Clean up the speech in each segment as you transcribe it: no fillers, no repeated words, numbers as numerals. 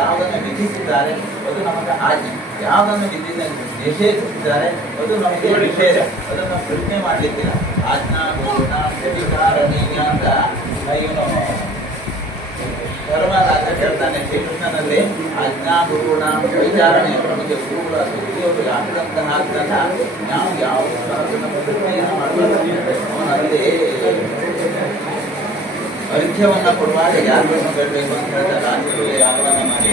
ಯಾವುದನ್ನು ವಿಧಿಸಿದ್ದಾರೆ ಅದು ನಮಗೆ ಆಜ್ಞೆ, ಯಾವುದನ್ನು ನಿಷೇಧಿಸಿದ್ದಾರೆ ಅದು ನಮಗೆ ನಿಷೇಧ. ಅದನ್ನು ಪ್ರಶ್ನೆ ಮಾಡ್ಲಿಕ್ಕಿಲ್ಲ. ಆಜ್ಞಾ ಗುರುಣ ವ್ಯಭಿಚಾರಣೀಯ ಅಂತ ಇವನು ಧರ್ಮರಾಜ ಹೇಳ್ತಾನೆ ಶ್ರೀಕೃಷ್ಣನಲ್ಲಿ. ಆಜ್ಞಾ ಗುರುಣ ವಿಚಾರಣೆ ನಮಗೆ ಗುರುಗಳ ಸುದ್ದಿಯವರು ಹಾಕಿದಂತಹ ನಾವು ಯಾವ ಪ್ರಶ್ನೆಯನ್ನು ಮಾಡಬೇಕು. ಅವನಲ್ಲಿ ಅರ್ಘ್ಯವನ್ನ ಕೊಡುವಾಗ ಯಾರನ್ನು ಬೇಡಬೇಕು ಅಂತ ಹೇಳಿದಾಗ ರಾಜರು ಯಾಗವನ್ನು ಮಾಡಿ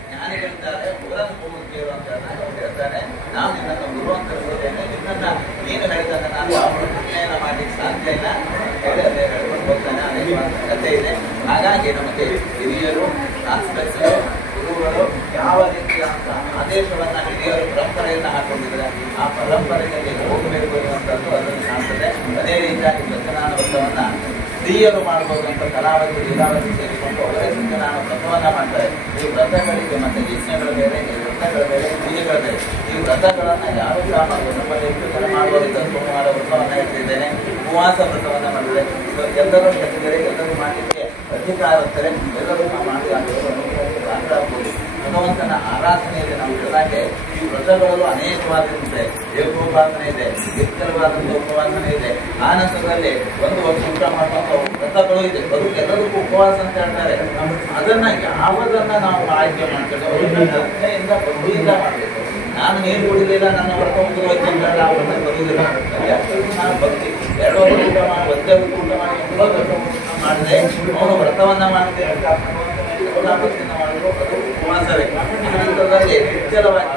ಜ್ಞಾನಿಗಳಿದ್ದಾರೆ ಊರನ್ನು ಹೋಗುತ್ತೇವೆ ಅಂತ ಹೇಳ್ತಾರೆ. ನಾವು ನಿನ್ನನ್ನು ಗುರು ಅಂತ ಹೇಳ್ತೇನೆ, ನಿನ್ನನ್ನ ನೀನು ಹೇಳಿದಾಗ ನಾನು ಯಾವ ಪ್ರಶ್ನೆಯನ್ನ ಮಾಡ್ಲಿಕ್ಕೆ ಸಾಧ್ಯ ಇಲ್ಲ ಹೇಳಿ ಹೇಳ್ಕೊಂಡು ಹೋಗ್ತಾನೆ. ಅನೇಕ ಕಥೆ ಇದೆ. ಹಾಗಾಗಿ ನಮಗೆ ಹಿರಿಯರು ಶಾಸ್ತ್ರಜ್ಞರು ಗುರುಗಳು ಯಾವ ರೀತಿಯಾದಂತಹ ಆದೇಶವನ್ನ ಹಿರಿಯರು ಪರಂಪರೆಯನ್ನ ಹಾಕೊಂಡಿದ್ದಾರೆ, ಆ ಪರಂಪರೆಯಲ್ಲಿ ಹೋಗಬೇಕು ಎನ್ನುವಂಥದ್ದು ಅದನ್ನು ಕಾಣ್ತದೆ. ಅದೇ ರೀತಿಯಾಗಿ ಸತ್ಯನಾರಾಯಣ ವ್ರತವನ್ನ ಸ್ತ್ರೀಯರು ಮಾಡಬಹುದು ಅಂತ ಕಲಾವತಿ ಲೀಲಾವತಿ ಸೇರಿಕೊಂಡು ಅವರೇ ಸತ್ಯನಾರಾಯಣ ವ್ರತವನ್ನ ಮಾಡ್ತಾರೆ. ಈ ವ್ರತಗಳಿಗೆ ಮತ್ತೆ ಯಜ್ಞಗಳ ಬೇರೆ, ಈ ವ್ರತಗಳ ಬೇರೆ, ಪೂಜೆಗಳ ಬೇರೆ. ಈ ವ್ರತಗಳನ್ನ ಯಾರು ಸಹ ನಮ್ಮಲ್ಲಿ ಎಷ್ಟು ಜನ ಮಾಡುವುದಿಲ್ಲ. ಸೋಮವಾರ ವ್ರತವನ್ನ ಹೇಳ್ತಿದ್ದೇನೆ, ಉಪವಾಸ ವ್ರತವನ್ನ ಮಾಡಿದ್ರೆ ಎಲ್ಲರೂ ಕಟ್ಟಿದರೆ ಎಲ್ಲರೂ ಮಾಡಲಿಕ್ಕೆ ಅಧಿಕಾರ ಇರ್ತಾರೆ. ಎಲ್ಲರೂ ನಾವು ಮಾಡಿ ಆಗ್ಬೋದು. ಭಗವಂತನ ಆರಾಧನೆಯಲ್ಲಿ ನಾವು ಇರೋದಾಗೆ ಈ ವ್ರತಗಳಲ್ಲೂ ಅನೇಕವಾದಂತೆ ಏಕೋಪಾಸನೆ ಇದೆ, ವಿಸ್ತರವಾದಂಥ ಉಪವಾಸನೆ ಇದೆ. ಆ ನಂತರದಲ್ಲಿ ಒಂದು ವರ್ಷ ಊಟ ಮಾಡುವಂಥ ವ್ರತಗಳು ಇದೆ. ಎಲ್ಲದಕ್ಕೂ ಉಪವಾಸ ಅಂತ ಹೇಳ್ತಾರೆ. ಅದನ್ನ ಯಾವುದನ್ನ ನಾವು ಆಯ್ಕೆ ಮಾಡ್ತೇವೆ ಶ್ರದ್ಧೆಯಿಂದ ಭಕ್ತಿಯಿಂದ ಮಾಡಬೇಕು. ನಾನು ನೀರು ಕುಡಿಲಿಲ್ಲ, ನನ್ನ ವ್ರತ ಮುಗಿದೋಯ್ತು ಅಂತ ಹೇಳಿ ಆ ವ್ರತ ಬರುವುದಿಲ್ಲ. ನಾನು ಭಕ್ತಿ ಎರಡೂ ಊಟ ಮಾಡಿ ಒಂದೇ ಊಟ ಮಾಡಿ ಮಾಡಿದೆ ಅವನು ವ್ರತವನ್ನ ಮಾಡಿದೆ ಭಕ್ತಿಯಿಂದ ಮಾಡಿದ್ರು ಅದು ಉಪವಾಸವೇ. ಆ ನಂತರದಲ್ಲಿ ನಿಶ್ಚಲವಾಗಿ